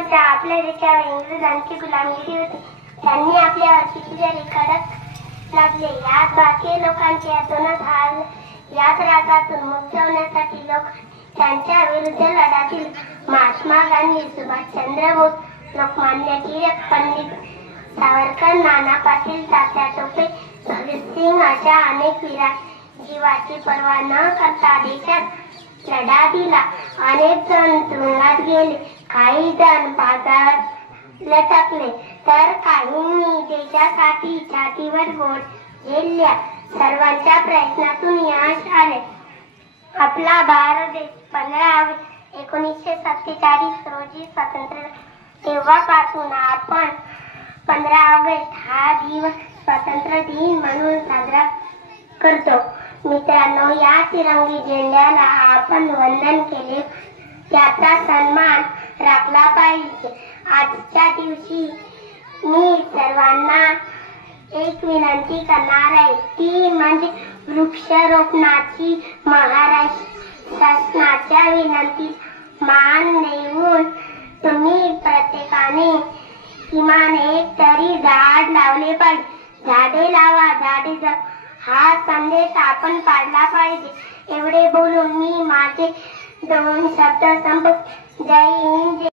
वर्ष आपल्या देशावर इंग्रजांची गुलामगिरी होती. त्यांनी आपल्यावर कितीतरी कडक लागले. यात भारतीय लोकांचे यातूनच हाल. याच रागातून मुक्त होण्यासाठी लोक त्यांच्या विरुद्ध लढातील महात्मा गांधी, सुभाषचंद्र बोस, लोकमान्य टिळक, पंडित सावरकर, नाना पाटील, तात्या टोपे, भगतसिंग अशा अनेक वीरांनी जीवाची पर्वा न करता देशात लढा दिला. अनेक जण तुरुंगात गेले, काही जण बाजारात लटकले, तर काहींनी देशासाठी छातीवर बोट झेलल्या. सर्वांच्या प्रयत्नातून यश आले. आपला भारत देश 15 ऑगस्ट 1947 रोजी स्वतंत्र. तेव्हापासून आपण 15 ऑगस्ट हा दिवस स्वातंत्र्य दिन म्हणून साजरा करतो. मित्रांनो, या तिरंगी झेंड्याला आपण वंदन केले, त्याचा सन्मान राखला पाहिजे. आजच्या दिवशी मी सर्वांना एक विनंती करणार आहे, ती म्हणजे वृक्षारोपणाची. महाराष्ट्र शासनाच्या विनंती मान देऊन तुम्ही प्रत्येकाने किमान एक तरी झाड लावले पाहिजे. झाडे लावा, झाडे जगवा हा संदेश आपण पाळला पाहिजे. एवढे बोलून मी माझे 2 शब्द संपवतो. जय हिंद.